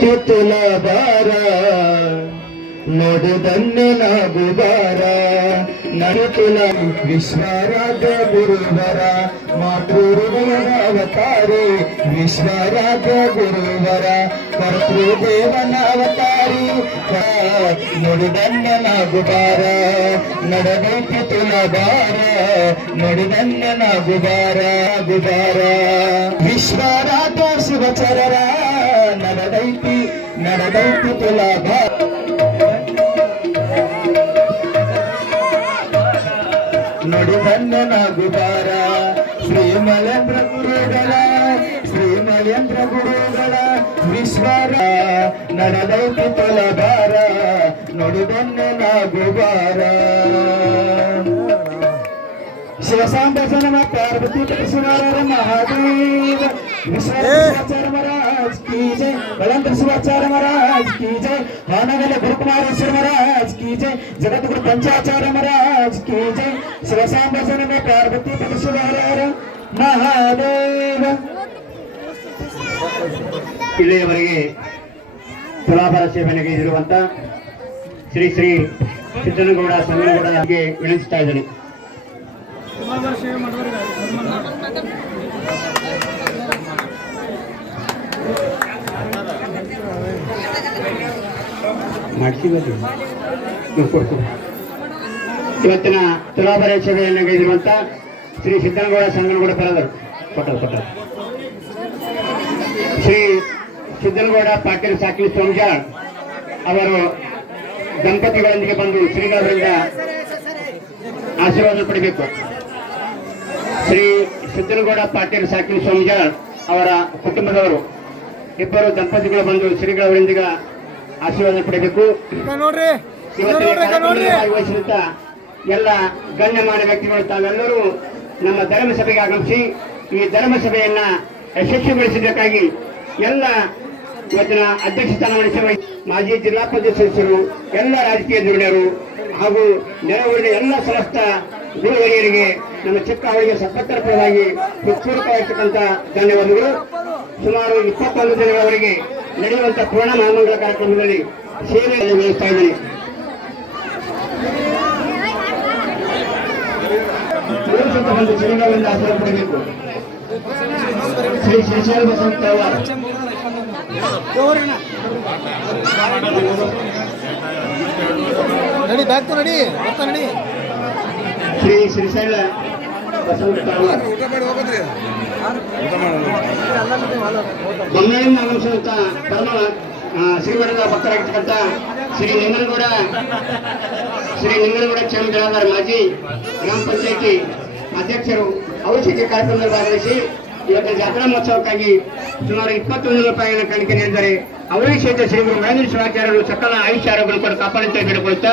ತಿತುಲ ಬಾರ ನೋಡುದನ್ನೆ ನಾಗುಬಾರ ನಡುತುಲ ವಿಶ್ವರಾಧ್ಯ ಗುರುವರ ಮಾತೃದೇವನ ಅವತಾರಿ ವಿಶ್ವರಾಧ್ಯ ಗುರುವರ ಕರ್ತೃದೇವನ ಅವತಾರಿ ನೋಡುದನ್ನೆ ನಾಗುಬಾರ ನಡದೈತಿ ತುಲ ಬಾರ ನೋಡುದನ್ನೆ ನಾಗುಬಾರ ಗುಬಾರ ವಿಶ್ವರಾಧ್ಯ ಶಿವಚರರ ನಡದೈತಿ ತುಲ ಬಾರ ನುಡಿದನ್ನ ಗುಬಾರ ಶ್ರೀ ಮಲೇಂದ್ರ ಗುರುಗಳ ವಿಶ್ವರ ನಡೆದೈತಿ ತೊಲಬಾರ ನುಡಿದನ್ನ ಗುಬಾರ ಶಿವಸಾಂಬ ಜನಮ ಪಾರ್ವತಿ ಶಿವರ ಮಹಾದೇವ विश्वाचार्य महाराज की जय बलंदर शिवाचार्य महाराज की जय हानगल गुरुकुमारेश्वर महाराज की जय जगत गुरु पंचाचार्य महाराज की जय शिवसांब जन में पार्वती परमेश्वर महादेव ಇಲ್ಲಿಯವರೆಗೆ ತುಲಾಭಾರ ಸೇವನೆಗೆ ಇರುವಂತ ಶ್ರೀ ಶ್ರೀ ಸಿದ್ದನಗೌಡ ಸಂಗನಗೌಡರಿಗೆ ವಿನಂತಿಸ್ತಾ ಇದ್ದೇನೆ. ಇವತ್ತಿನ ತುಲಾಭಾರ ಸೇವೆಯನ್ನು ಗೈದಿರುವಂತ ಶ್ರೀ ಸಿದ್ದನಗೌಡ ಸಂಗನಗೌಡ ಪರದರು ಕೊಟ್ಟರು ಶ್ರೀ ಸಿದ್ದನಗೌಡ ಪಾಟೀಲ್ ಸಾಕಿಲ್ ಸೋಮಜಾಳ್ ಅವರು ದಂಪತಿಗಳೊಂದಿಗೆ ಬಂದು ಶ್ರೀಗಳವರಿಂದ ಆಶೀರ್ವಾದ ಪಡೆಯಬೇಕು. ಶ್ರೀ ಸಿದ್ದನಗೌಡ ಪಾಟೀಲ್ ಸಾಕಿಲ್ ಸೋಮಜಾಳ್ ಅವರ ಕುಟುಂಬದವರು ಇಬ್ಬರು ದಂಪತಿಗಳು ಬಂದು ಶ್ರೀಗಳವರೊಂದಿಗೆ ಆಶೀರ್ವಾದ ಪಡೆಯಬೇಕು. ವಹಿಸಿದಂತ ಎಲ್ಲ ಗಣ್ಯಮಾನ್ಯ ವ್ಯಕ್ತಿಗಳು ತಾವೆಲ್ಲರೂ ನಮ್ಮ ಧರ್ಮಸಭೆಗೆ ಆಗಮಿಸಿ ಈ ಧರ್ಮಸಭೆಯನ್ನ ಯಶಸ್ವಿಗೊಳಿಸಬೇಕಾಗಿ ಎಲ್ಲ ಇವತ್ತಿನ ಅಧ್ಯಕ್ಷ ಸ್ಥಾನ ವಹಿಸುವ ಮಾಜಿ ಜಿಲ್ಲಾ ಪಂಚಾಯತ್ ಸದಸ್ಯರು, ಎಲ್ಲ ರಾಜಕೀಯ ಧುರೀಣರು ಹಾಗೂ ನೆರವೂರಿನ ಎಲ್ಲ ಸಮಸ್ತ ಗುರುವರಿಯರಿಗೆ ನಮ್ಮ ಚಿಕ್ಕ ಅವರಿಗೆ ಸಪ್ಪತ್ತರ ಪರವಾಗಿ ಹೃತ್ಪೂರ್ವಕವಾಗಿರ್ತಕ್ಕಂಥ ಧನ್ಯವಾದಗಳು. ಸುಮಾರು 21 ದಿನಗಳವರೆಗೆ ನಡೆಯುವಂತಹ ಪೂರ್ಣ ಮಹಾಮಂಗಳ ಕಾರ್ಯಕ್ರಮದಲ್ಲಿ ಸೇವೆಯನ್ನು ನಡೆಸ್ತಾ ಇದ್ದೇನೆ. ಬಂದು ಶ್ರೀಗಳಿಂದ ಆಶೀರ್ವಾದ ಪಡೆಯಬೇಕು. ಶ್ರೀ ಶ್ರೀಶೈಲ ಬಸವಂತ ಶ್ರೀ ಶ್ರೀಶೈಲ ಬಸವಂತ ಬೊಮ್ಮಳಿಂದ ಆಗಮಿಸಿದಂತ ಪರಮ ಶ್ರೀಮಠದ ಭಕ್ತರಾಗಿರ್ತಕ್ಕಂಥ ಶ್ರೀ ನಿಂಗನಗೌಡ ಚೇಂಬರಾದಾರ್ ಮಾಜಿ ಗ್ರಾಮ ಪಂಚಾಯಿತಿ ಅಧ್ಯಕ್ಷರು ಔಷಧಿ ಕಾರ್ಯಕ್ರಮದಲ್ಲಿ ಭಾಗವಹಿಸಿ ಇವತ್ತಿನ ಜಾತ್ರಾ ಮಹೋತ್ಸವಕ್ಕಾಗಿ ಸುಮಾರು 21 ರೂಪಾಯಿಗಳ ಕಾಣಿಕೆ ನೀಡಿದ್ದಾರೆ. ಅವರಿಗೆ ಸಹಿತ ಶ್ರೀ ಗುರು ಮಹೇಂದ್ರ ಶಿವಾಚಾರ್ಯರು ಸಕಲ ಆಯುಷ್ಯ ಆರೋಗ್ಯ ಕಾಪಾಡುತ್ತಾ ಬೇಡಿಕೊಳ್ಳುತ್ತಾ